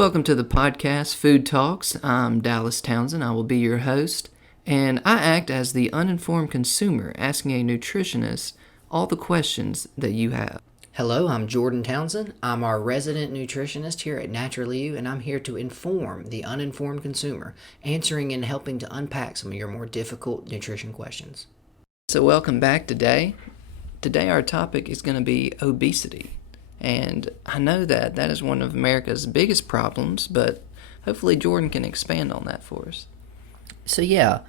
Welcome to the podcast, Food Talks. I'm Dallas Townsend. I will be your host, and I act as the uninformed consumer asking a nutritionist all the questions that you have. Hello, I'm Jordan Townsend. I'm our resident nutritionist here at Naturally You, and I'm here to inform the uninformed consumer, answering and helping to unpack some of your more difficult nutrition questions. So welcome back today. Today our topic is going to be obesity. And I know that is one of America's biggest problems, but hopefully Jordan can expand on that for us. So yeah,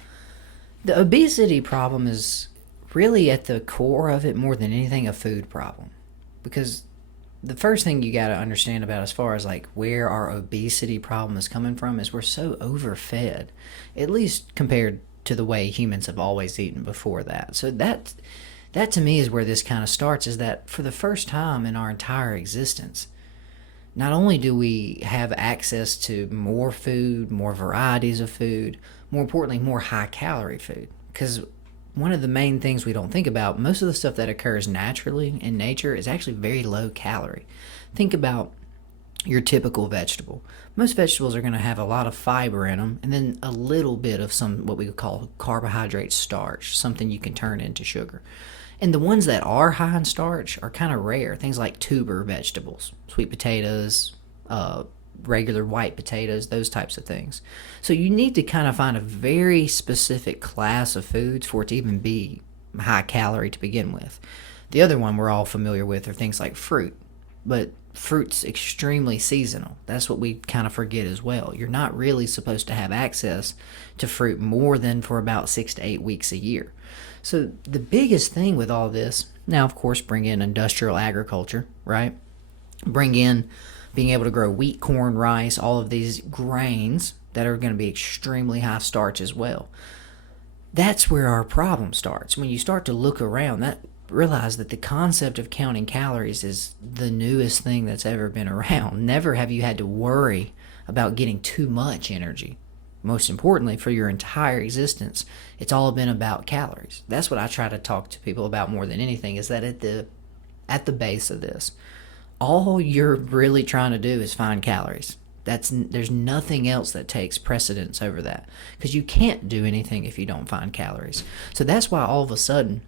the obesity problem is really at the core of it more than anything a food problem. Because the first thing you got to understand about as far as like where our obesity problem is coming from is we're so overfed, at least compared to the way humans have always eaten before that. So that to me is where this kind of starts, is that for the first time in our entire existence, not only do we have access to more food, more varieties of food, more importantly, more high-calorie food. Because one of the main things we don't think about, most of the stuff that occurs naturally in nature is actually very low calorie. Think about your typical vegetable. Most vegetables are going to have a lot of fiber in them and then a little bit of some what we would call carbohydrate starch, something you can turn into sugar. And the ones that are high in starch are kind of rare. Things like tuber vegetables, sweet potatoes, regular white potatoes, those types of things. So you need to kind of find a very specific class of foods for it to even be high calorie to begin with. The other one we're all familiar with are things like fruit. But fruit's extremely seasonal. That's what we kind of forget as well. You're not really supposed to have access to fruit more than for about 6 to 8 weeks a year. So the biggest thing with all this, now of course bring in industrial agriculture, right? Bring in being able to grow wheat, corn, rice, all of these grains that are going to be extremely high starch as well. That's where our problem starts. When you start to look around, realize that the concept of counting calories is the newest thing that's ever been around. Never have you had to worry about getting too much energy. Most importantly, for your entire existence, it's all been about calories. That's what I try to talk to people about more than anything, is that at the base of this, all you're really trying to do is find calories. There's nothing else that takes precedence over that, because you can't do anything if you don't find calories. So that's why all of a sudden,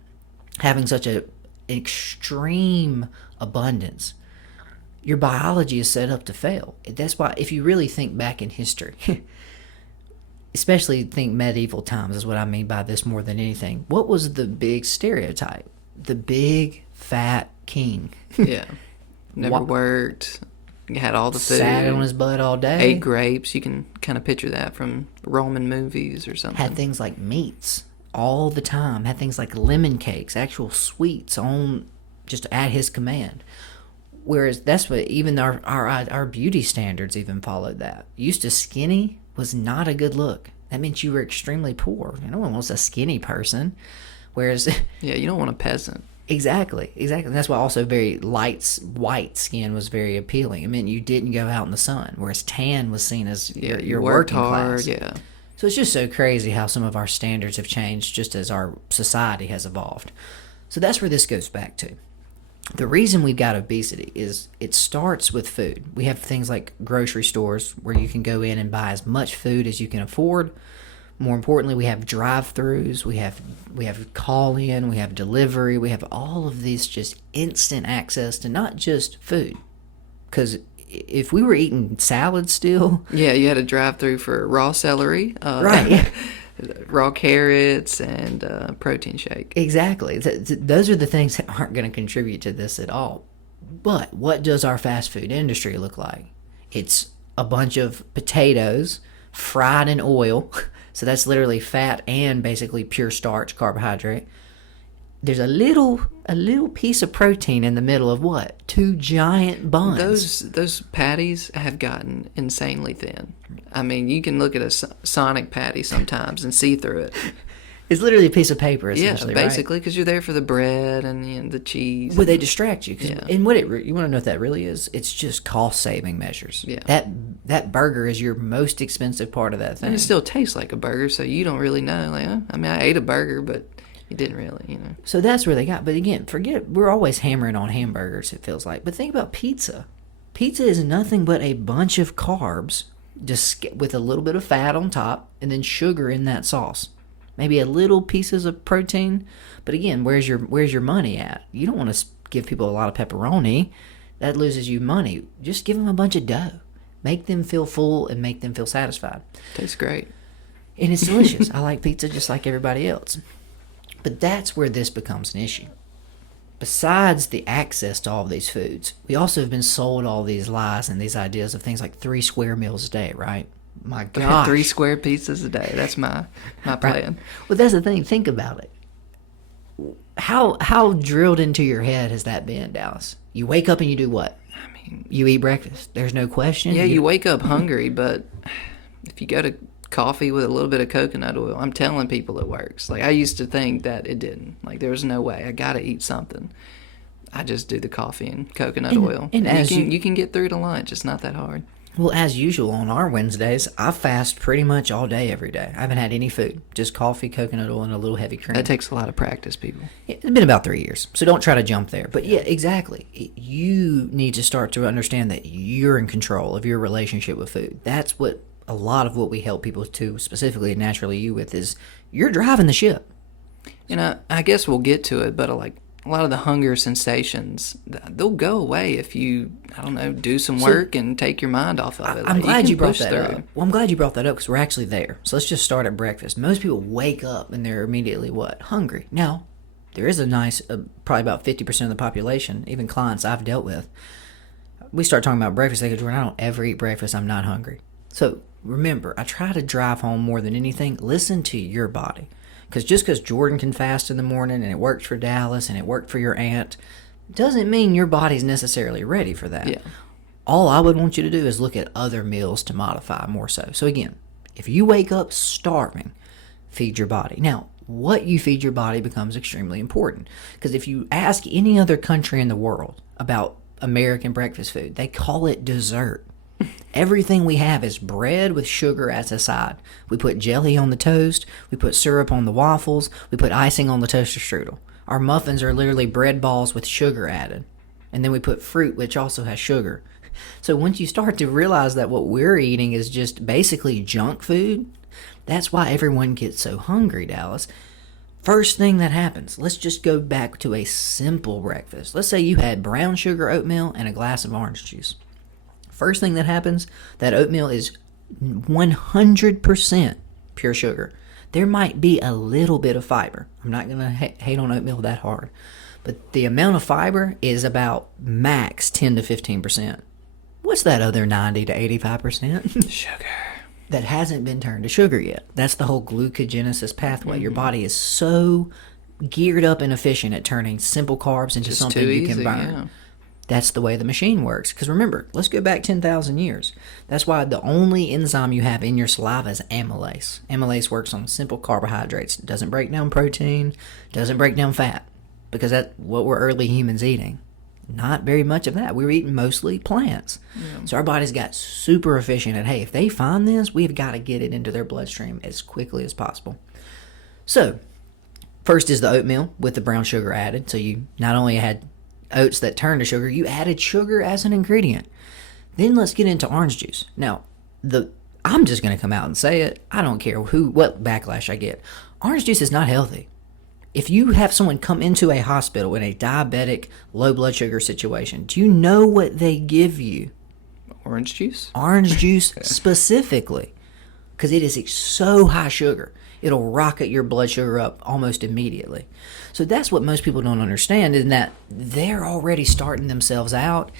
having such an extreme abundance, your biology is set up to fail. That's why, if you really think back in history, especially think medieval times is what I mean by this more than anything. What was the big stereotype? The big, fat king. Yeah. Never worked. Had all the food. Sat on his butt all day. Ate grapes. You can kind of picture that from Roman movies or something. Had things like meats all the time. Had things like lemon cakes, actual sweets on just at his command. Whereas that's what even our beauty standards even followed that. Used to skinny was not a good look. That meant you were extremely poor. No one wants a skinny person. Whereas yeah, you don't want a peasant. Exactly. And that's why also very light white skin was very appealing. It meant you didn't go out in the sun, whereas tan was seen as your working hard, class. Yeah. So it's just so crazy how some of our standards have changed just as our society has evolved. So that's where this goes back to. The reason we've got obesity is it starts with food. We have things like grocery stores where you can go in and buy as much food as you can afford. More importantly, we have drive-thrus, we have call-in, we have delivery, we have all of these just instant access to not just food. Because if we were eating salad still... Yeah, you had a drive-thru for raw celery. Right. Raw carrots and protein shake. Exactly. Those are the things that aren't going to contribute to this at all. But what does our fast food industry look like? It's a bunch of potatoes fried in oil. So that's literally fat and basically pure starch, carbohydrate. There's a little piece of protein in the middle of what? 2 giant buns. Those patties have gotten insanely thin. I mean, you can look at a Sonic patty sometimes and see through it. It's literally a piece of paper, essentially, yeah, basically, because you're there for the bread and the cheese. Well, they distract you. Yeah. And you want to know what that really is? It's just cost-saving measures. Yeah. That burger is your most expensive part of that thing. And it still tastes like a burger, so you don't really know. Like, I mean, I ate a burger, but it didn't really, So that's where they got. But again, we're always hammering on hamburgers, it feels like. But think about pizza. Pizza is nothing but a bunch of carbs just with a little bit of fat on top and then sugar in that sauce. Maybe a little pieces of protein, but again, where's your money at? You don't want to give people a lot of pepperoni. That loses you money. Just give them a bunch of dough. Make them feel full and make them feel satisfied. Tastes great. And it's delicious. I like pizza just like everybody else. But that's where this becomes an issue. Besides the access to all of these foods, we also have been sold all these lies and these ideas of things like 3 square meals a day, right? My gosh. 3 square pizzas a day. That's my plan. Right. Well, that's the thing. Think about it. How drilled into your head has that been, Dallas? You wake up and you do what? I mean, you eat breakfast. There's no question. Yeah, you wake up hungry, but if you go to coffee with a little bit of coconut oil, I'm telling people it works. Like, I used to think that it didn't. Like, there was no way. I got to eat something. I just do the coffee and coconut oil. And as you can get through to lunch. It's not that hard. Well, as usual on our Wednesdays, I fast pretty much all day, every day. I haven't had any food, just coffee, coconut oil, and a little heavy cream. That takes a lot of practice, people. It's been about 3 years, so don't try to jump there. But yeah, exactly. You need to start to understand that you're in control of your relationship with food. That's what a lot of what we help people to, specifically naturally you with, is you're driving the ship. And I guess we'll get to it, but like a lot of the hunger sensations, they'll go away if you, I don't know, do some work and take your mind off of it. I'm glad you brought that up. Well, I'm glad you brought that up because we're actually there. So let's just start at breakfast. Most people wake up and they're immediately what? Hungry. Now, there is a nice, probably about 50% of the population, even clients I've dealt with, we start talking about breakfast, they go, Jordan, I don't ever eat breakfast. I'm not hungry. So remember, I try to drive home more than anything. Listen to your body. Because just because Jordan can fast in the morning and it worked for Dallas and it worked for your aunt, doesn't mean your body's necessarily ready for that. Yeah. All I would want you to do is look at other meals to modify more so. So again, if you wake up starving, feed your body. Now, what you feed your body becomes extremely important. Because if you ask any other country in the world about American breakfast food, they call it dessert. Everything we have is bread with sugar as a side. We put jelly on the toast. We put syrup on the waffles. We put icing on the toaster strudel. Our muffins are literally bread balls with sugar added. And then we put fruit, which also has sugar. So once you start to realize that what we're eating is just basically junk food, that's why everyone gets so hungry, Dallas. First thing that happens, let's just go back to a simple breakfast. Let's say you had brown sugar oatmeal and a glass of orange juice. First thing that happens, that oatmeal is 100% pure sugar. There might be a little bit of fiber. I'm not going to hate on oatmeal that hard. But the amount of fiber is about max 10 to 15%. What's that other 90 to 85%? Sugar. That hasn't been turned to sugar yet. That's the whole glucogenesis pathway. Your body is so geared up and efficient at turning simple carbs into Just something too you can easy, burn. yeah. That's the way the machine works. Because remember, let's go back 10,000 years. That's why the only enzyme you have in your saliva is amylase. Amylase works on simple carbohydrates. It doesn't break down protein, doesn't break down fat. Because that's what were early humans eating. Not very much of that. We were eating mostly plants. Yeah. So our bodies got super efficient at, hey, if they find this, we've got to get it into their bloodstream as quickly as possible. So, first is the oatmeal with the brown sugar added. So you not only had oats that turned to sugar, you added sugar as an ingredient. Then let's get into orange juice. Now, I'm just going to come out and say it. I don't care what backlash I get. Orange juice is not healthy. If you have someone come into a hospital in a diabetic, low blood sugar situation, do you know what they give you? Orange juice? Orange juice specifically. Because it is so high sugar. It'll rocket your blood sugar up almost immediately. So that's what most people don't understand, in that they're already starting themselves out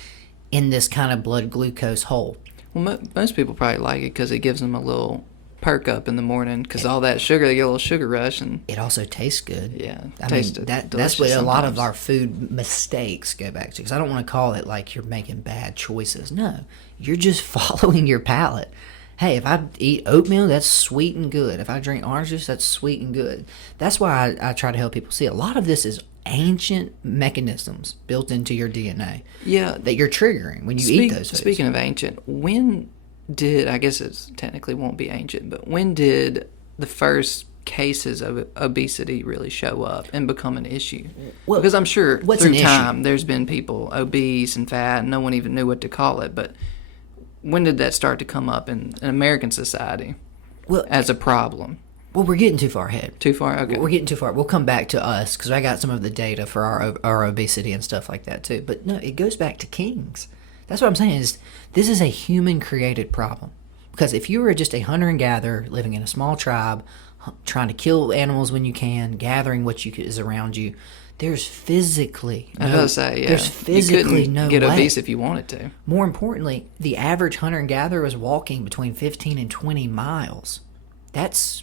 in this kind of blood glucose hole. Well, most people probably like it because it gives them a little perk up in the morning, because all that sugar, they get a little sugar rush, and it also tastes good. Yeah, that's what a lot of our food mistakes go back to. Because I don't want to call it like you're making bad choices. No, you're just following your palate. Hey, if I eat oatmeal, that's sweet and good. If I drink orange juice, that's sweet and good. That's why I try to help people see a lot of this is ancient mechanisms built into your DNA. Yeah, that you're triggering when you eat those foods. Speaking of ancient, I guess it technically won't be ancient, but when did the first cases of obesity really show up and become an issue? Well, because I'm sure what's through an issue? time there's been people obese and fat and no one even knew what to call it. But when did that start to come up in American society Well, as a problem? well, we're getting too far ahead. Too far? Okay. We're getting too far. We'll come back to us because I got some of the data for our obesity and stuff like that too. But no, it goes back to kings. That's what I'm saying is this is a human-created problem. Because if you were just a hunter and gatherer living in a small tribe, trying to kill animals when you can, gathering what is around you, there's physically I was no, about to say, yeah. there's physically you couldn't no get way. obese if you wanted to. More importantly, the average hunter and gatherer was walking between 15 and 20 miles. That's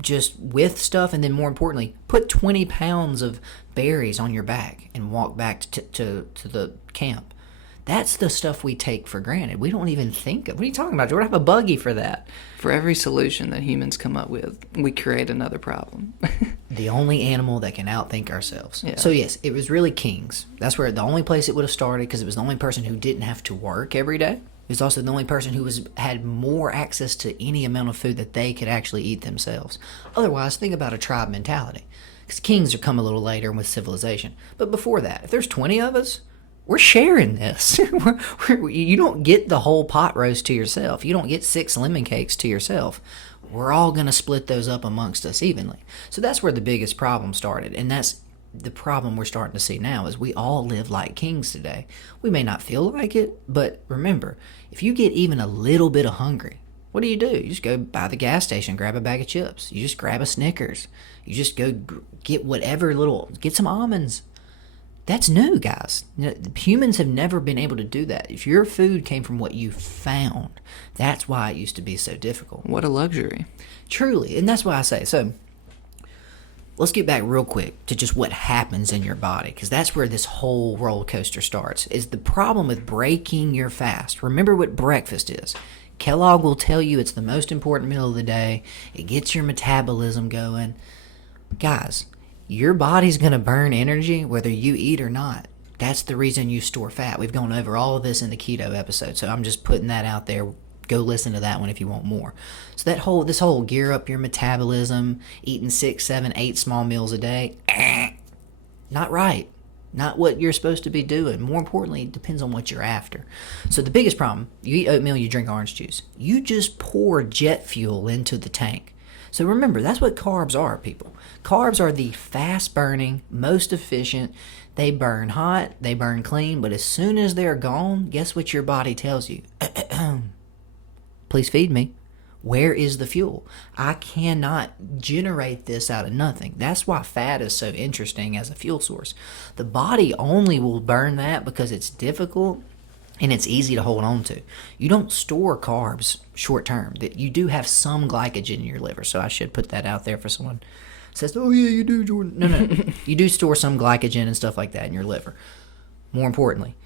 just with stuff, and then more importantly, put 20 pounds of berries on your back and walk back to the camp. That's the stuff we take for granted. We don't even think of. What are you talking about, Jordan? I have a buggy for that. For every solution that humans come up with, we create another problem. The only animal that can outthink ourselves. Yeah. So yes, it was really kings. That's where the only place it would have started because it was the only person who didn't have to work every day. It was also the only person who had more access to any amount of food that they could actually eat themselves. Otherwise, think about a tribe mentality. Because kings are come a little later with civilization. But before that, if there's 20 of us, we're sharing this. You don't get the whole pot roast to yourself. You don't get 6 lemon cakes to yourself. We're all going to split those up amongst us evenly. So that's where the biggest problem started. And that's the problem we're starting to see now is we all live like kings today. We may not feel like it, but remember, if you get even a little bit of hungry, what do? You just go by the gas station, grab a bag of chips. You just grab a Snickers. You just go get get some almonds. That's new, guys. Humans have never been able to do that. If your food came from what you found, that's why it used to be so difficult. What a luxury. Truly, and that's why I say, so let's get back real quick to just what happens in your body, because that's where this whole roller coaster starts, is the problem with breaking your fast. Remember what breakfast is. Kellogg will tell you it's the most important meal of the day. It gets your metabolism going. Guys, your body's going to burn energy whether you eat or not. That's the reason you store fat. We've gone over all of this in the keto episode, so I'm just putting that out there. Go listen to that one if you want more. So this whole gear up your metabolism, eating 6, 7, 8 small meals a day, not right. Not what you're supposed to be doing. More importantly, it depends on what you're after. So the biggest problem, you eat oatmeal, you drink orange juice. You just pour jet fuel into the tank. So remember, that's what carbs are, people. Carbs are the fast-burning, most efficient. They burn hot, they burn clean, but as soon as they're gone, guess what your body tells you? Please feed me. Where is the fuel? I cannot generate this out of nothing. That's why fat is so interesting as a fuel source. The body only will burn that because it's difficult and it's easy to hold on to. You don't store carbs short term. You do have some glycogen in your liver, so I should put that out there for someone who says, oh yeah, you do, Jordan. No. You do store some glycogen and stuff like that in your liver. More importantly,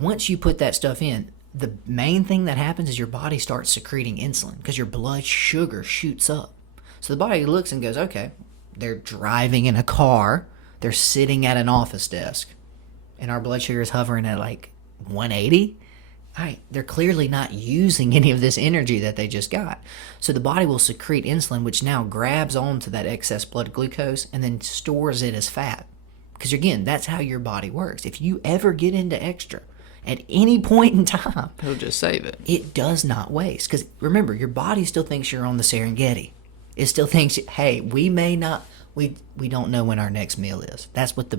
once you put that stuff in, the main thing that happens is your body starts secreting insulin because your blood sugar shoots up. So the body looks and goes, okay, they're driving in a car, they're sitting at an office desk, and our blood sugar is hovering at like 180. All right, they're clearly not using any of this energy that they just got. So the body will secrete insulin, which now grabs onto that excess blood glucose and then stores it as fat. Because again, that's how your body works. If you ever get into extra at any point in time, It'll just save it. It does not waste. Because remember, your body still thinks you're on the Serengeti. It still thinks, hey, we don't know when our next meal is. That's what the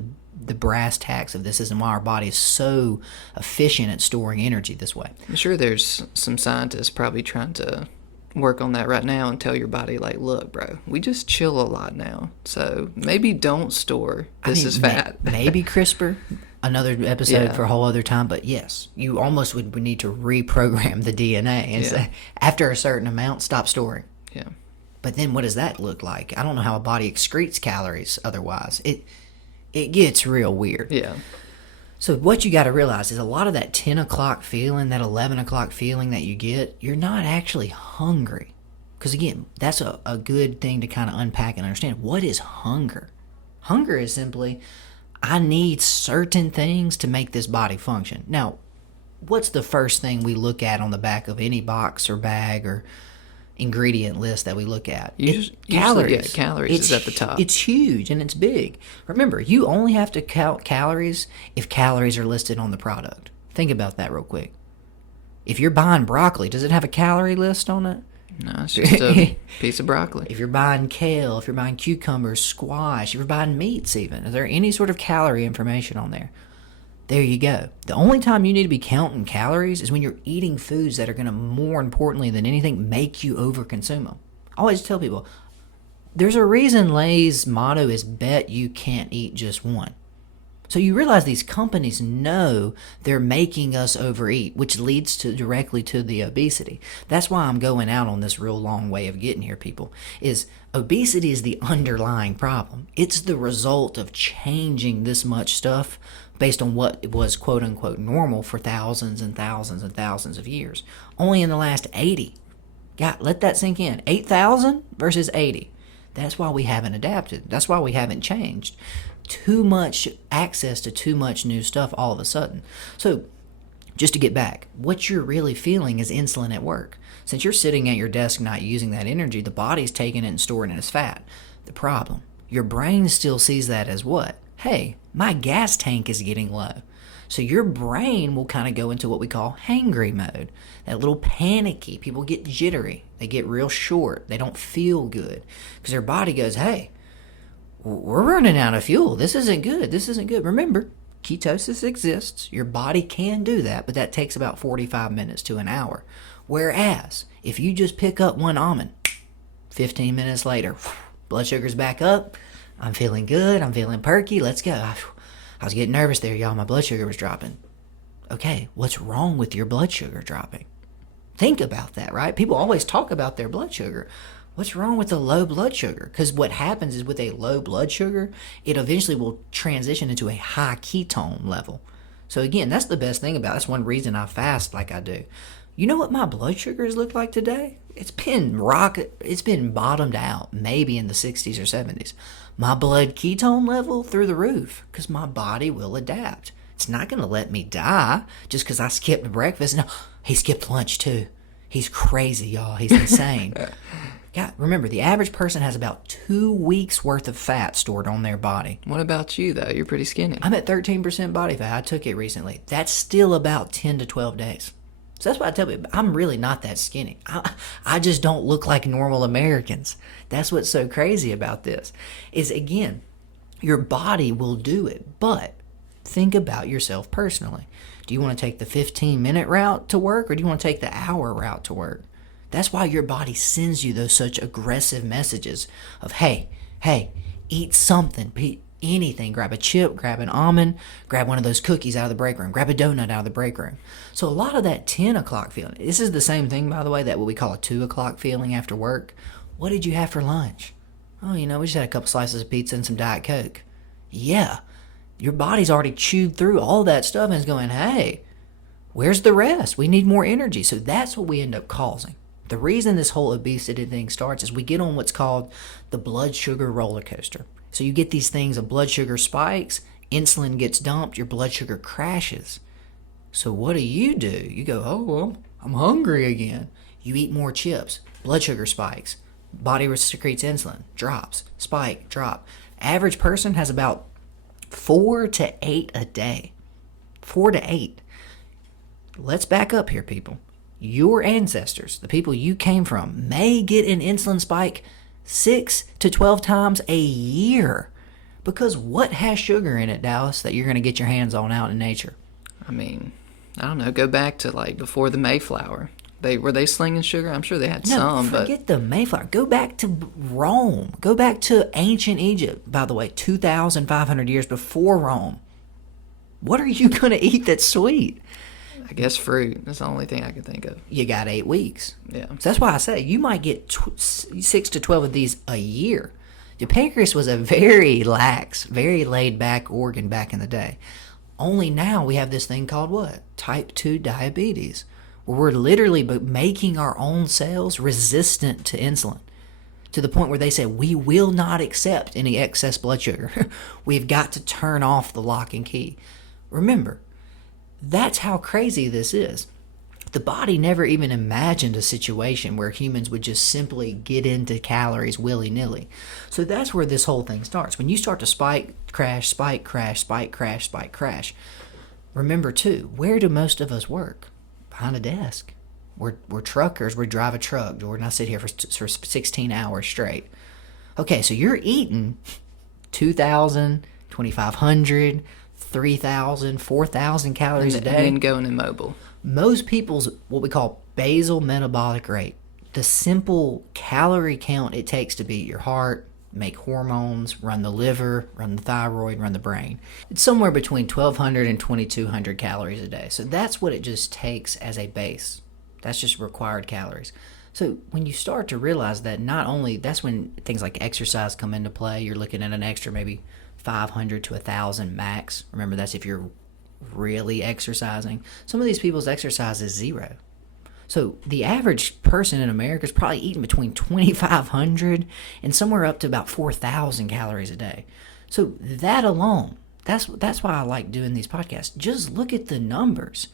brass tacks of this is and why our body is so efficient at storing energy this way. I'm sure there's some scientists probably trying to work on that right now and tell your body, like, look, bro, we just chill a lot now. So maybe don't store this as fat. Maybe CRISPR, another episode for a whole other time. But yes, you almost would need to reprogram the DNA and say, after a certain amount, stop storing. Yeah. But then what does that look like? I don't know how a body excretes calories otherwise. It gets real weird. Yeah. So what you got to realize is a lot of that 10 o'clock feeling, that 11 o'clock feeling that you get, you're not actually hungry. Because again, that's a good thing to kind of unpack and understand. What is hunger? Hunger is simply, I need certain things to make this body function. Now, what's the first thing we look at on the back of any box or bag or ingredient list that we look at. Usually, calories is at the top. It's huge and it's big. Remember, you only have to count calories if calories are listed on the product. Think about that real quick. If you're buying broccoli, does it have a calorie list on it? No, it's just a piece of broccoli. If you're buying kale, if you're buying cucumbers, squash, if you're buying meats even, is there any sort of calorie information on there? There you go. The only time you need to be counting calories is when you're eating foods that are going to, more importantly than anything, make you overconsume them. I always tell people, there's a reason Lay's motto is bet you can't eat just one. So you realize these companies know they're making us overeat, which leads directly to the obesity. That's why I'm going out on this real long way of getting here, people, is obesity is the underlying problem. It's the result of changing this much stuff based on what was quote-unquote normal for thousands and thousands and thousands of years. Only in the last 80. God, let that sink in. 8,000 versus 80. That's why we haven't adapted. That's why we haven't changed. Too much access to too much new stuff all of a sudden. So just to get back, what you're really feeling is insulin at work. Since you're sitting at your desk not using that energy, the body's taking it and storing it as fat. The problem, your brain still sees that as what? Hey, my gas tank is getting low. So your brain will kind of go into what we call hangry mode. That little panicky. People get jittery. They get real short. They don't feel good. Because their body goes, hey, we're running out of fuel. This isn't good. This isn't good. Remember, ketosis exists. Your body can do that, but that takes about 45 minutes to an hour. Whereas, if you just pick up one almond, 15 minutes later, blood sugar's back up. I'm feeling good. I'm feeling perky. Let's go. I was getting nervous there, y'all. My blood sugar was dropping. Okay, what's wrong with your blood sugar dropping? Think about that, right? People always talk about their blood sugar. What's wrong with the low blood sugar? Because what happens is with a low blood sugar, it eventually will transition into a high ketone level. So again, that's the best thing about it. That's one reason I fast like I do. You know what my blood sugars look like today? It's been bottomed out, maybe in the 60s or 70s. My blood ketone level through the roof, because my body will adapt. It's not going to let me die just because I skipped breakfast. No, he skipped lunch too. He's crazy, y'all. He's insane. Yeah, remember, the average person has about 2 weeks worth of fat stored on their body. What about you, though? You're pretty skinny. I'm at 13% body fat. I took it recently. That's still about 10 to 12 days. So that's why I tell you, I'm really not that skinny. I just don't look like normal Americans. That's what's so crazy about this, is again, your body will do it. But think about yourself personally. Do you want to take the 15-minute route to work, or do you want to take the hour route to work? That's why your body sends you those such aggressive messages of, hey, eat something, anything. Grab a chip, grab an almond, grab one of those cookies out of the break room, grab a donut out of the break room. So a lot of that 10 o'clock feeling, this is the same thing, by the way, that what we call a 2 o'clock feeling after work. What did you have for lunch? Oh, we just had a couple slices of pizza and some Diet Coke. Yeah, your body's already chewed through all that stuff and is going, hey, where's the rest? We need more energy. So that's what we end up causing. The reason this whole obesity thing starts is we get on what's called the blood sugar roller coaster. So you get these things of blood sugar spikes, insulin gets dumped, your blood sugar crashes. So what do? You go, oh, well, I'm hungry again. You eat more chips, blood sugar spikes, body secretes insulin, drops, spike, drop. Average person has about 4 to 8 a day. 4 to 8. Let's back up here, people. Your ancestors, the people you came from, may get an insulin spike 6 to 12 times a year. Because what has sugar in it, Dallas, that you're going to get your hands on out in nature? I mean, I don't know. Go back to like before the Mayflower. Were they slinging sugar? I'm sure they had some, but forget the Mayflower. Go back to Rome. Go back to ancient Egypt. By the way, 2,500 years before Rome. What are you going to eat that's sweet? I guess fruit. That's the only thing I can think of. You got 8 weeks. Yeah. So that's why I say you might get 6 to 12 of these a year. The pancreas was a very lax, very laid-back organ back in the day. Only now we have this thing called what? Type 2 diabetes, where we're literally making our own cells resistant to insulin, to the point where they say we will not accept any excess blood sugar. We've got to turn off the lock and key. Remember, that's how crazy this is. The body never even imagined a situation where humans would just simply get into calories willy-nilly. So that's where this whole thing starts. When you start to spike, crash, spike, crash, spike, crash, spike, crash. Remember too, where do most of us work? Behind a desk. We're truckers. We drive a truck. Jordan, I sit here for 16 hours straight. Okay, so you're eating 2,000, 2,500, 3,000, 4,000 calories a day. And then going immobile. Most people's what we call basal metabolic rate, the simple calorie count it takes to beat your heart, make hormones, run the liver, run the thyroid, run the brain. It's somewhere between 1,200 and 2,200 calories a day. So that's what it just takes as a base. That's just required calories. So when you start to realize that, not only that's when things like exercise come into play. You're looking at an extra maybe 500 to 1,000 max. Remember, that's if you're really exercising. Some of these people's exercise is zero. So the average person in America is probably eating between 2,500 and somewhere up to about 4,000 calories a day. So that alone, that's why I like doing these podcasts. Just look at the numbers.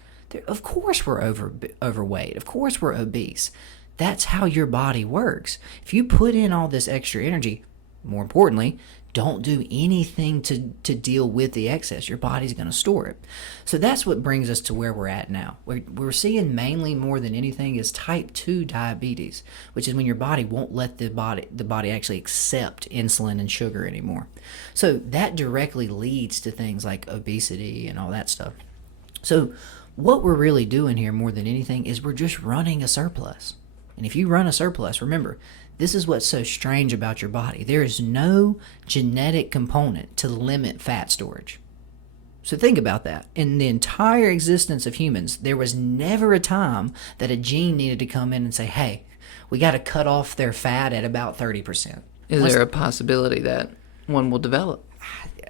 Of course we're overweight. Of course we're obese. That's how your body works. If you put in all this extra energy, more importantly, don't do anything to deal with the excess. Your body's going to store it. So that's what brings us to where we're at now. We're seeing mainly more than anything is type 2 diabetes, which is when your body won't let the body actually accept insulin and sugar anymore. So that directly leads to things like obesity and all that stuff. So what we're really doing here more than anything is we're just running a surplus. And if you run a surplus, remember, this is what's so strange about your body. There is no genetic component to limit fat storage. So think about that. In the entire existence of humans, there was never a time that a gene needed to come in and say, hey, we got to cut off their fat at about 30%. Is there a possibility that one will develop?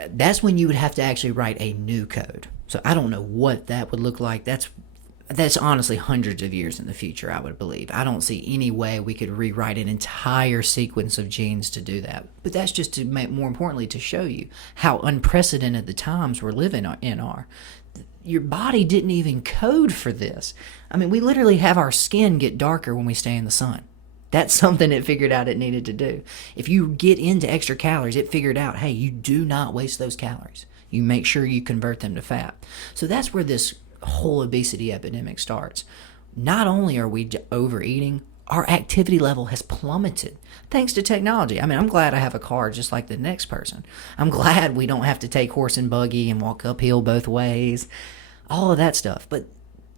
That's when you would have to actually write a new code. So I don't know what that would look like. That's honestly hundreds of years in the future, I would believe. I don't see any way we could rewrite an entire sequence of genes to do that. But that's just to make, more importantly, to show you how unprecedented the times we're living in are. Your body didn't even code for this. I mean, we literally have our skin get darker when we stay in the sun. That's something it figured out it needed to do. If you get into extra calories, it figured out, hey, you do not waste those calories. You make sure you convert them to fat. So that's where this whole obesity epidemic starts. Not only are we overeating, our activity level has plummeted thanks to technology. I mean, I'm glad I have a car just like the next person. I'm glad we don't have to take horse and buggy and walk uphill both ways, all of that stuff. But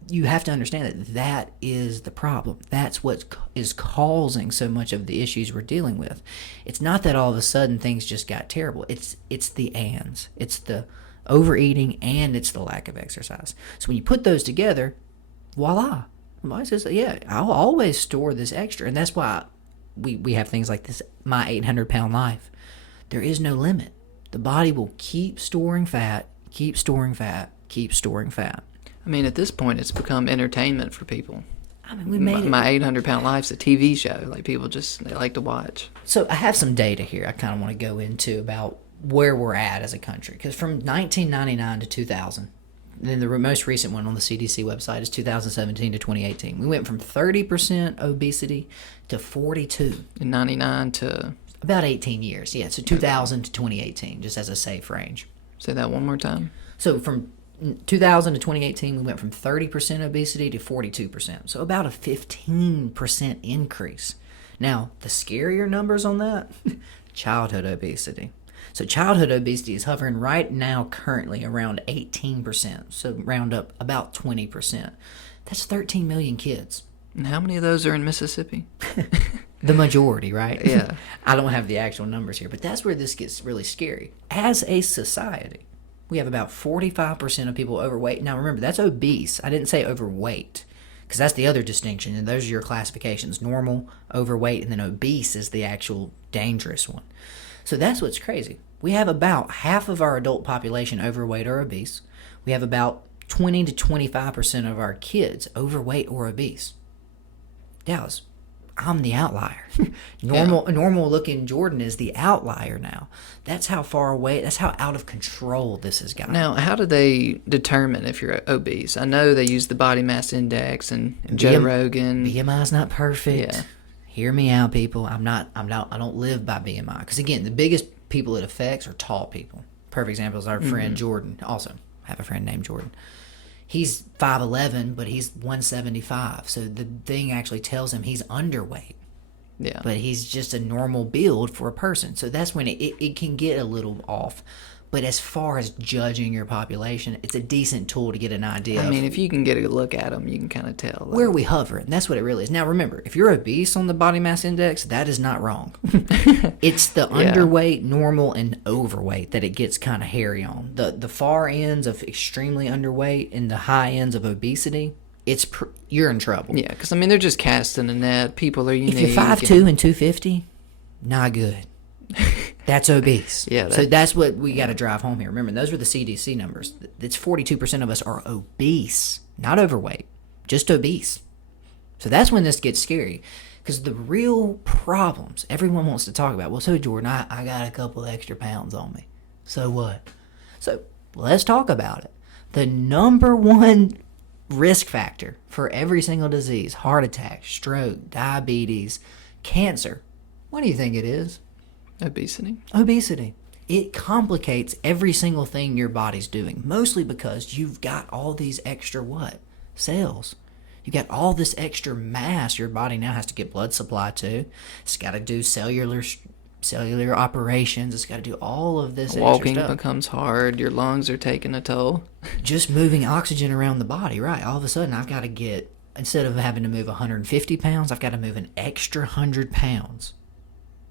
you have to understand that that is the problem. That's what is causing so much of the issues we're dealing with. It's not that all of a sudden things just got terrible. It's the ands. It's the overeating and it's the lack of exercise. So when you put those together, voila. The body says, yeah, I'll always store this extra. And that's why we have things like this, my 800-pound life. There is no limit. The body will keep storing fat, keep storing fat, keep storing fat. I mean, at this point, it's become entertainment for people. I mean, we made my 800-pound life's a TV show. Like, people they like to watch. So I have some data here I kind of want to go into about where we're at as a country. Because from 1999 to 2000, and then the most recent one on the CDC website is 2017 to 2018. We went from 30% obesity to 42. In 99 to? About 18 years, yeah. So 2000 to 2018, just as a safe range. Say that one more time. So from 2000 to 2018, we went from 30% obesity to 42%. So about a 15% increase. Now, the scarier numbers on that, childhood obesity. So childhood obesity is hovering right now currently around 18%. So round up about 20%. That's 13 million kids. And how many of those are in Mississippi? The majority, right? Yeah. I don't have the actual numbers here, but that's where this gets really scary. As a society, we have about 45% of people overweight. Now remember, that's obese. I didn't say overweight, because that's the other distinction, and those are your classifications: normal, overweight, and then obese is the actual dangerous one. So that's what's crazy. We have about half of our adult population overweight or obese. We have about 20 to 25% of our kids overweight or obese. Dallas, I'm the outlier. Normal looking Jordan is the outlier now. That's how far away, that's how out of control this has gotten. Now, how do they determine if you're obese? I know they use the body mass index and Joe Rogan. BMI's not perfect. Yeah. Hear me out, people. I don't live by BMI. Because again, the biggest people it affects are tall people. Perfect example is our friend Jordan. Also, I have a friend named Jordan. He's 5'11", but he's 175. So the thing actually tells him he's underweight. Yeah. But he's just a normal build for a person. So that's when it can get a little off. But as far as judging your population, it's a decent tool to get an idea I mean, if you can get a look at them, you can kind of tell. where we hover. And that's what it really is. Now, remember, if you're obese on the body mass index, that is not wrong. It's the underweight, normal, and overweight that it gets kind of hairy on. The far ends of extremely underweight and the high ends of obesity, you're in trouble. Yeah, because, I mean, they're just casting a net. People are unique. If you're 5'2" and 250, not good. That's obese. Yeah. So that's what we got to drive home here. Remember, those are the CDC numbers. It's 42% of us are obese, not overweight, just obese. So that's when this gets scary. Because the real problems everyone wants to talk about. Well, so Jordan, I got a couple extra pounds on me. So what? So let's talk about it. The number one risk factor for every single disease, heart attack, stroke, diabetes, cancer, what do you think it is? Obesity. Obesity. It complicates every single thing your body's doing, mostly because you've got all these extra what? Cells. You got all this extra mass your body now has to get blood supply to. It's got to do cellular operations. It's got to do all of this Walking extra stuff. becomes hard. Your lungs are taking a toll. Just moving oxygen around the body, right? All of a sudden, I've got to get, instead of having to move 150 pounds, I've got to move an extra 100 pounds.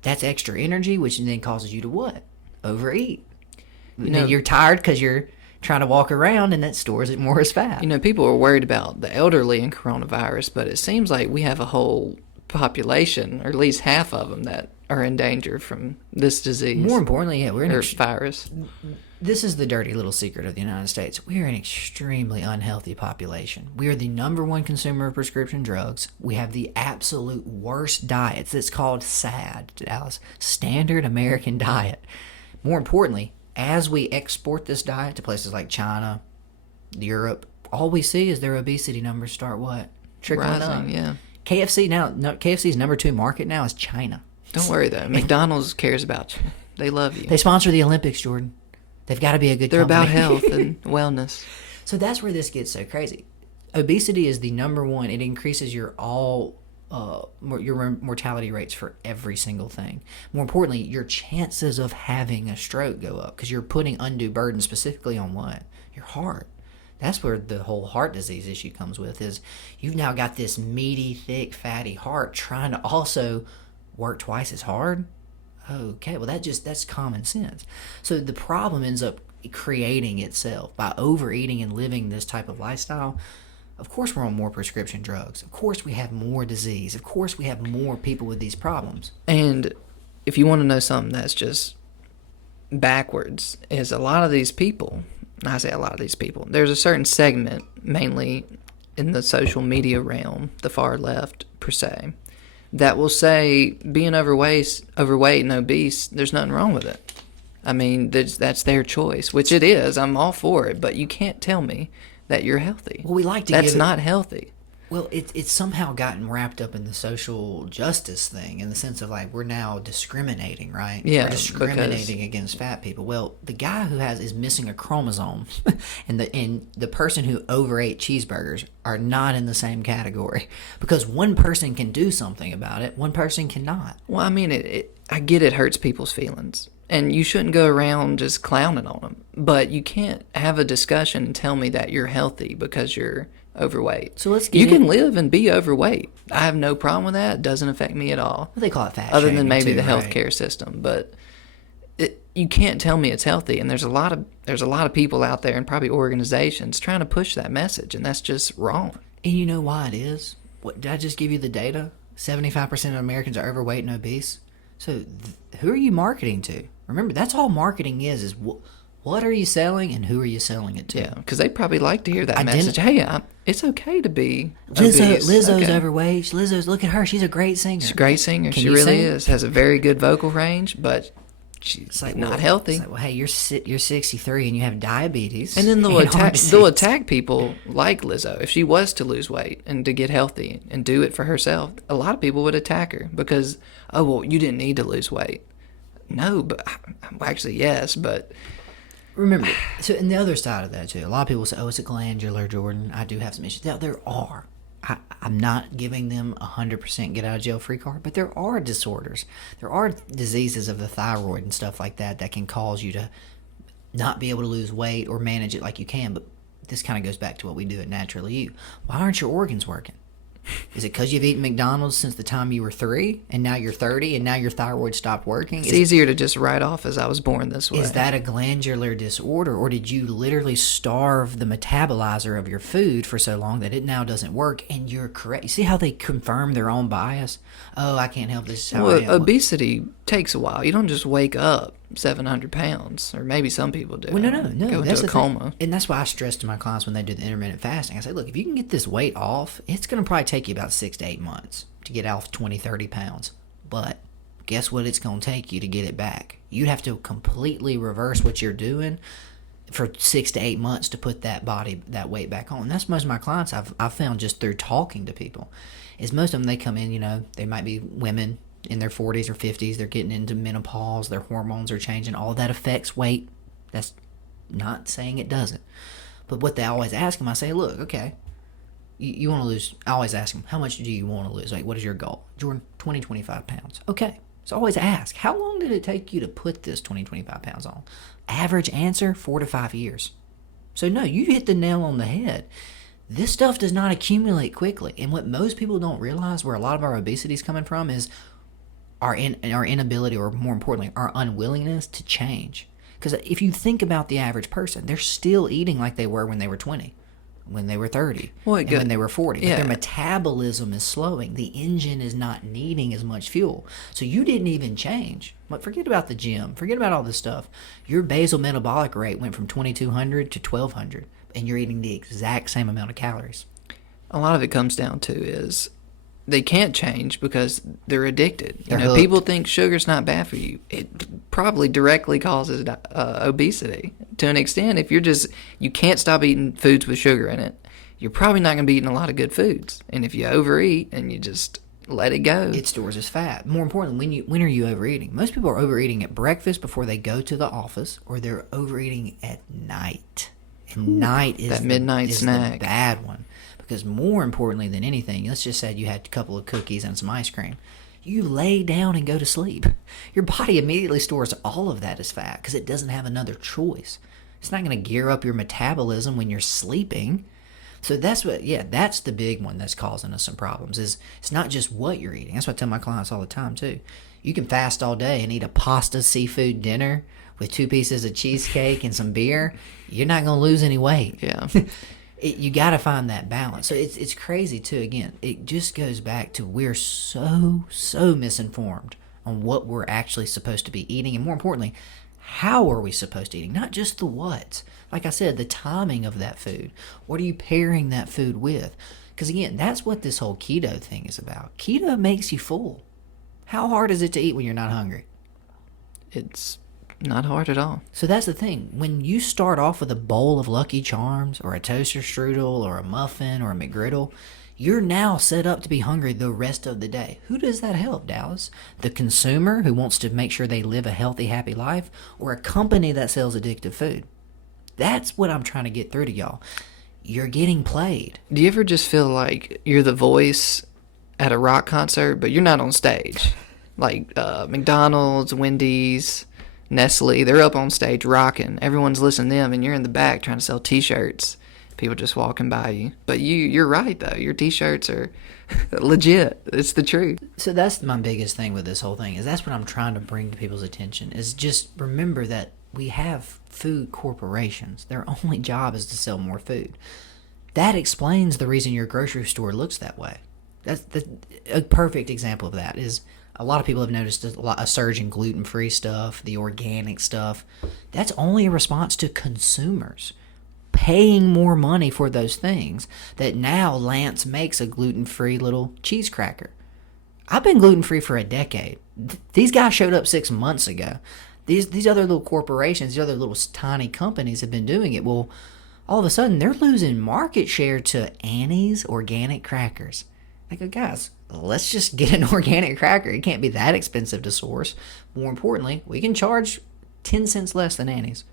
That's extra energy, which then causes you to what? Overeat. Then you're tired because you're trying to walk around, and that stores it more as fat. You know, people are worried about the elderly and coronavirus, but it seems like we have a whole population, or at least half of them, that are in danger from this disease. More importantly, we're in virus. This is the dirty little secret of the United States. We are an extremely unhealthy population. We are the number one consumer of prescription drugs. We have the absolute worst diets. It's called SAD, Dallas, Standard American Diet. More importantly, as we export this diet to places like China, Europe, all we see is their obesity numbers start what? Trickling Rising, up. yeah. KFC's number 2 market now is China. Don't worry, though. McDonald's cares about you. They love you. They sponsor the Olympics, Jordan. They've got to be a good They're company. about health and wellness. So that's where this gets so crazy. Obesity is the number one. It increases your mortality rates for every single thing. More importantly, your chances of having a stroke go up because you're putting undue burden specifically on what? Your heart. That's where the whole heart disease issue comes with, is you've now got this meaty, thick, fatty heart trying to also work twice as hard. Okay, well that's common sense. So the problem ends up creating itself by overeating and living this type of lifestyle. Of course we're on more prescription drugs. Of course we have more disease. Of course we have more people with these problems. And if you want to know something that's just backwards, is a lot of these people, I say a lot of these people, there's a certain segment, mainly in the social media realm, the far left per se, that will say being overweight and obese, there's nothing wrong with it. I mean, that's their choice, which it is. I'm all for it, but you can't tell me that you're healthy. Well, we like to That's not healthy. Well, it's somehow gotten wrapped up in the social justice thing, in the sense of like we're now discriminating, right? Yeah, we're discriminating against fat people. Well, the guy who is missing a chromosome, and the person who overate cheeseburgers are not in the same category, because one person can do something about it, one person cannot. Well, I mean, I get it hurts people's feelings, and you shouldn't go around just clowning on them. But you can't have a discussion and tell me that you're healthy because you're overweight. So you can live and be overweight. I have no problem with that. It doesn't affect me at all. Well, they call it fat other shaming than maybe too, the right? healthcare system. But you can't tell me it's healthy. And there's a lot of people out there and probably organizations trying to push that message, and that's just wrong. And you know why it is? What did I just give you the data? 75% of Americans are overweight and obese. So who are you marketing to? Remember, that's all marketing is What are you selling and who are you selling it to? Yeah, because they probably like to hear that message. Hey, it's okay to be obese. Lizzo's Okay. overweight. Lizzo's, look at her. She's a great singer. She's a great singer. Can She you really sing? is. Has a very good vocal range, but she's not healthy. It's like, well, hey, you're 63 and you have diabetes. And then they'll and heart attack. They'll disease. attack people like Lizzo. If she was to lose weight and to get healthy and do it for herself, a lot of people would attack her because, oh well, you didn't need to lose weight. No, but well, actually yes, but Remember, so and the other side of that too, a lot of people say, oh, it's a glandular, Jordan. I do have some issues. Now, there are. I'm not giving them 100% get out of jail free card, but there are disorders. There are diseases of the thyroid and stuff like that that can cause you to not be able to lose weight or manage it like you can. But this kind of goes back to what we do at Naturally You. Why aren't your organs working? Is it because you've eaten McDonald's since the time you were 3 and now you're 30 and now your thyroid stopped working? it's easier to just write off as I was born this way. Is that a glandular disorder, or did you literally starve the metabolizer of your food for so long that it now doesn't work and you're correct? You see how they confirm their own bias? Oh, I can't help this. Is how I am. Obesity takes a while. You don't just wake up 700 pounds, or maybe some people do. Well, no. Go That's into a the coma. thing. And that's why I stress to my clients when they do the intermittent fasting. I say, look, if you can get this weight off, it's going to probably take you about 6 to 8 months to get off 20, 30 pounds. But guess what it's going to take you to get it back? You'd have to completely reverse what you're doing for 6 to 8 months to put that weight back on. And that's most of my clients I've found just through talking to people. Is most of them, they come in, they might be women in their 40s or 50s. They're getting into menopause. Their hormones are changing. All that affects weight. That's not saying it doesn't. But what they always ask them, I say, look, okay, you want to lose. I always ask them, how much do you want to lose? Like, what is your goal? Jordan, 20, 25 pounds. Okay. So I always ask, how long did it take you to put this 20, 25 pounds on? Average answer, 4 to 5 years. So no, you hit the nail on the head. This stuff does not accumulate quickly. And what most people don't realize, where a lot of our obesity is coming from, is our inability, or more importantly, our unwillingness to change. Because if you think about the average person, they're still eating like they were when they were 20, when they were 30, and when they were 40. Yeah. But their metabolism is slowing. The engine is not needing as much fuel. So you didn't even change. But forget about the gym. Forget about all this stuff. Your basal metabolic rate went from 2,200 to 1,200, and you're eating the exact same amount of calories. A lot of it comes down to is they can't change because they're addicted. They're hooked. People think sugar's not bad for you. It probably directly causes obesity to an extent. If you can't stop eating foods with sugar in it, you're probably not going to be eating a lot of good foods. And if you overeat and you just let it go, it stores as fat. More importantly, when are you overeating? Most people are overeating at breakfast before they go to the office, or they're overeating at night. And night is that midnight snack. The bad one. Because more importantly than anything, let's just say you had a couple of cookies and some ice cream. You lay down and go to sleep. Your body immediately stores all of that as fat because it doesn't have another choice. It's not going to gear up your metabolism when you're sleeping. So that's the big one that's causing us some problems. Is it's not just what you're eating. That's what I tell my clients all the time too. You can fast all day and eat a pasta seafood dinner with 2 pieces of cheesecake and some beer. You're not going to lose any weight. Yeah. You got to find that balance. So it's crazy too. Again, it just goes back to we're so misinformed on what we're actually supposed to be eating, and more importantly, how are we supposed to eating? Not just the what. Like I said, the timing of that food. What are you pairing that food with? Because again, that's what this whole keto thing is about. Keto makes you full. How hard is it to eat when you're not hungry? It's not hard at all. So that's the thing. When you start off with a bowl of Lucky Charms or a toaster strudel or a muffin or a McGriddle, you're now set up to be hungry the rest of the day. Who does that help, Dallas? The consumer who wants to make sure they live a healthy, happy life, or a company that sells addictive food? That's what I'm trying to get through to y'all. You're getting played. Do you ever just feel like you're the voice at a rock concert, but you're not on stage? Like McDonald's, Wendy's, Nestle, they're up on stage rocking. Everyone's listening to them, and you're in the back trying to sell T-shirts. People just walking by you. But you're right, though. Your T-shirts are legit. It's the truth. So that's my biggest thing with this whole thing, is that's what I'm trying to bring to people's attention, is just remember that we have food corporations. Their only job is to sell more food. That explains the reason your grocery store looks that way. That's a perfect example of that is A lot of people have noticed a surge in gluten-free stuff, the organic stuff. That's only a response to consumers paying more money for those things, that now Lance makes a gluten-free little cheese cracker. I've been gluten-free for a decade. These guys showed up 6 months ago. These other little corporations, these other little tiny companies have been doing it. Well, all of a sudden, they're losing market share to Annie's organic crackers. I go, guys, let's just get an organic cracker. It can't be that expensive to source. More importantly, we can charge 10 cents less than Annie's.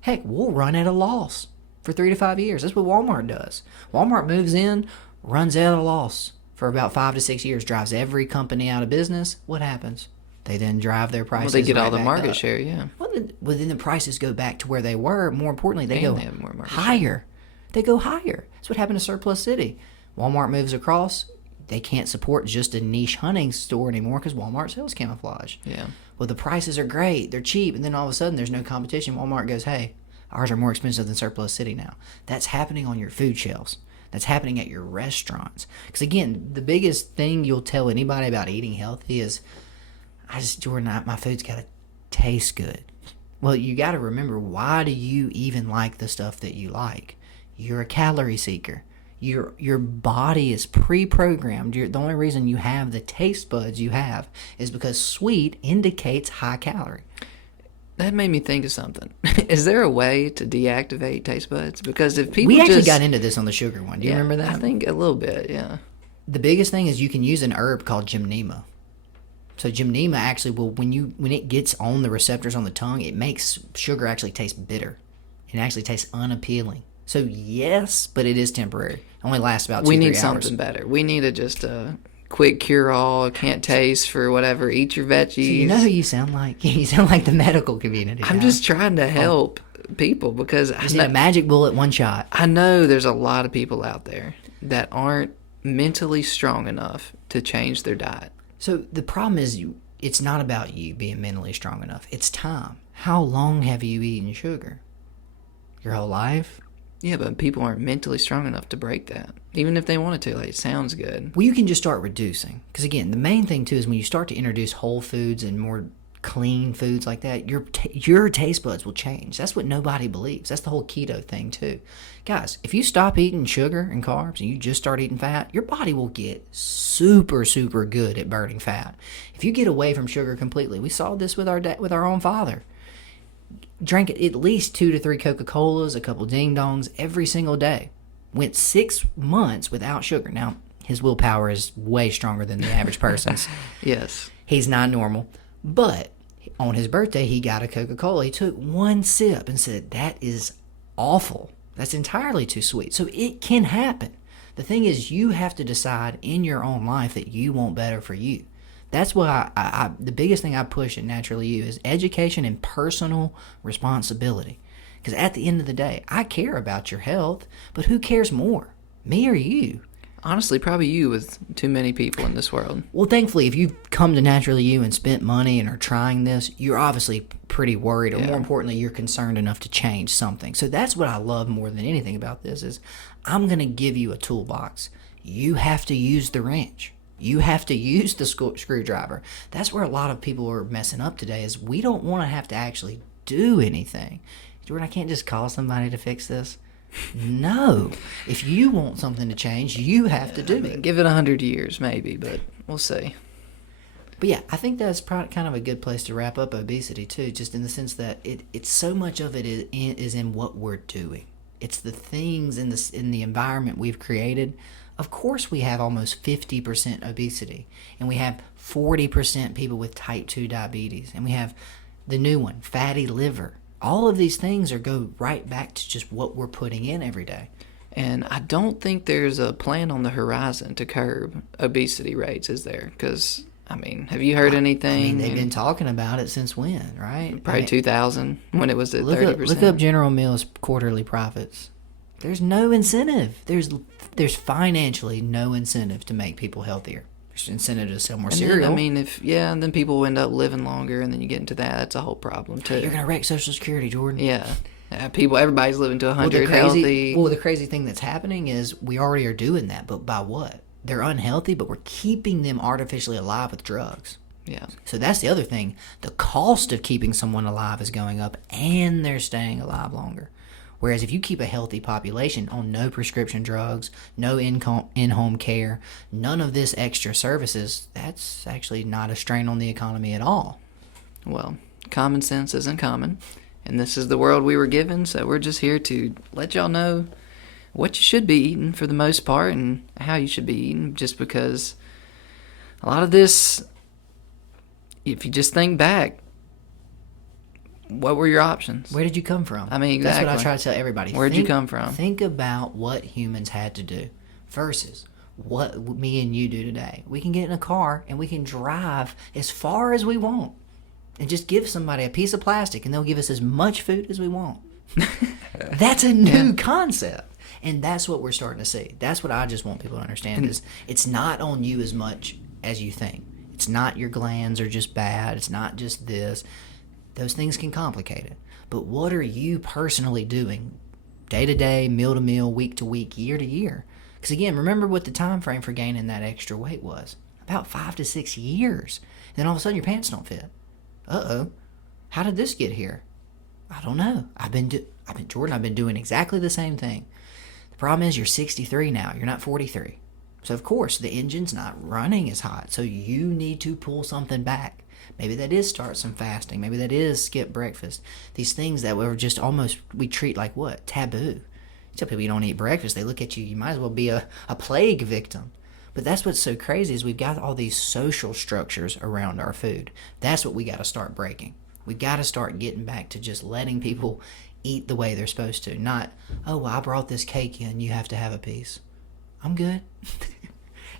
Heck, we'll run at a loss for 3 to 5 years. That's what Walmart does. Walmart moves in, runs at a loss for about 5 to 6 years, drives every company out of business. What happens? They then drive their prices. Well, they get right all the back market up. share, yeah. Well, then the prices go back to where they were. More importantly, they And go they have more market higher. They go higher. That's what happened to Surplus City. Walmart moves across. They can't support just a niche hunting store anymore because Walmart sells camouflage. Yeah. Well, the prices are great. They're cheap. And then all of a sudden, there's no competition. Walmart goes, hey, ours are more expensive than Surplus City now. That's happening on your food shelves. That's happening at your restaurants. Because, again, the biggest thing you'll tell anybody about eating healthy is, Jordan, my food's got to taste good. Well, you got to remember, why do you even like the stuff that you like? You're a calorie seeker. Your body is pre-programmed. The only reason you have the taste buds you have is because sweet indicates high calorie. That made me think of something. Is there a way to deactivate taste buds? Because if people We actually got into this on the sugar one. Do you remember that? I think a little bit, yeah. The biggest thing is you can use an herb called gymnema. So gymnema actually will, when it gets on the receptors on the tongue, it makes sugar actually taste bitter. It actually tastes unappealing. So yes, but it is temporary. It only lasts about 2-3 hours. We need something better. We need just a quick cure-all, can't taste for whatever, eat your veggies. So you know who you sound like? You sound like the medical community. I'm just trying to help people because I need a magic bullet, one shot. I know there's a lot of people out there that aren't mentally strong enough to change their diet. So the problem is it's not about you being mentally strong enough. It's time. How long have you eaten sugar? Your whole life? Yeah, but people aren't mentally strong enough to break that. Even if they wanted to, like, it sounds good. Well, you can just start reducing. Because, again, the main thing, too, is when you start to introduce whole foods and more clean foods like that, your taste buds will change. That's what nobody believes. That's the whole keto thing, too. Guys, if you stop eating sugar and carbs and you just start eating fat, your body will get super, super good at burning fat. If you get away from sugar completely, we saw this with our own father. Drank at least 2 to 3 Coca-Colas, a couple ding-dongs every single day. Went 6 months without sugar. Now, his willpower is way stronger than the average person's. Yes. He's not normal. But on his birthday, he got a Coca-Cola. He took 1 sip and said, that is awful. That's entirely too sweet. So it can happen. The thing is, you have to decide in your own life that you want better for you. That's why the biggest thing I push at Naturally You is education and personal responsibility. Because at the end of the day, I care about your health, but who cares more, me or you? Honestly, probably you with too many people in this world. Well, thankfully, if you've come to Naturally You and spent money and are trying this, you're obviously pretty worried, or more importantly, you're concerned enough to change something. So that's what I love more than anything about this is I'm going to give you a toolbox. You have to use the wrench. You have to use the screwdriver. That's where a lot of people are messing up today is we don't want to have to actually do anything. Jordan, I can't just call somebody to fix this. No. If you want something to change, you have to do it. Give it 100 years maybe, but we'll see. But yeah, I think that's probably kind of a good place to wrap up obesity too, just in the sense that it's so much of it is in what we're doing. It's the things in the environment we've created. Of course, we have almost 50% obesity, and we have 40% people with type 2 diabetes, and we have the new one, fatty liver. All of these things go right back to just what we're putting in every day. And I don't think there's a plan on the horizon to curb obesity rates, is there? Because, I mean, have you heard anything? I mean, they've been talking about it since when, right? Probably 2000, when it was at 30%. Look up General Mills' quarterly profits. There's no incentive. There's financially no incentive to make people healthier. There's incentive to sell more cereal. Then, I mean, and then people end up living longer, and then you get into that. That's a whole problem too. You're gonna wreck Social Security, Jordan. Yeah, everybody's living to 100 healthy. Well, the crazy thing that's happening is we already are doing that, but by what? They're unhealthy, but we're keeping them artificially alive with drugs. Yeah. So that's the other thing. The cost of keeping someone alive is going up, and they're staying alive longer. Whereas if you keep a healthy population on no prescription drugs, no in-home care, none of this extra services, that's actually not a strain on the economy at all. Well, common sense isn't common, and this is the world we were given, so we're just here to let y'all know what you should be eating for the most part and how you should be eating, just because a lot of this, if you just think back, what were your options? Where did you come from? I mean, exactly. That's what I try to tell everybody. Where'd you come from? Think about what humans had to do versus what me and you do today. We can get in a car and we can drive as far as we want and just give somebody a piece of plastic and they'll give us as much food as we want. That's a new concept. And that's what we're starting to see. That's what I just want people to understand is it's not on you as much as you think. It's not your glands are just bad. It's not just this. Those things can complicate it. But what are you personally doing day to day, meal to meal, week to week, year to year? Because again, remember what the time frame for gaining that extra weight was. About 5 to 6 years. And then all of a sudden your pants don't fit. Uh-oh. How did this get here? I don't know. Jordan, I've been doing exactly the same thing. The problem is you're 63 now. You're not 43. So of course the engine's not running as hot. So you need to pull something back. Maybe that is start some fasting. Maybe that is skip breakfast. These things that we're just almost, we treat like what? Taboo. You tell people you don't eat breakfast, they look at you, you might as well be a plague victim. But that's what's so crazy is we've got all these social structures around our food. That's what we got to start breaking. We got to start getting back to just letting people eat the way they're supposed to. Not, oh, well, I brought this cake in, you have to have a piece. I'm good.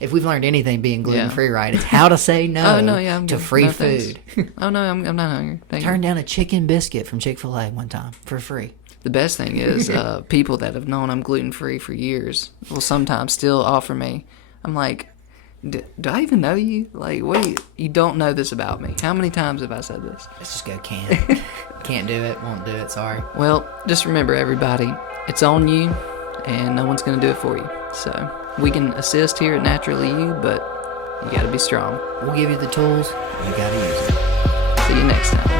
If we've learned anything being gluten-free, right, it's how to say no, to free food. Oh, no, I'm not hungry. Turn down a chicken biscuit from Chick-fil-A one time for free. The best thing is people that have known I'm gluten-free for years will sometimes still offer me. I'm like, do I even know you? Like, what? You don't know this about me. How many times have I said this? Let's just go can't. Can't do it, won't do it, sorry. Well, just remember, everybody, it's on you, and no one's going to do it for you. So we can assist here at Naturally You, but you got to be strong. We'll give you the tools. You got to use them. See you next time.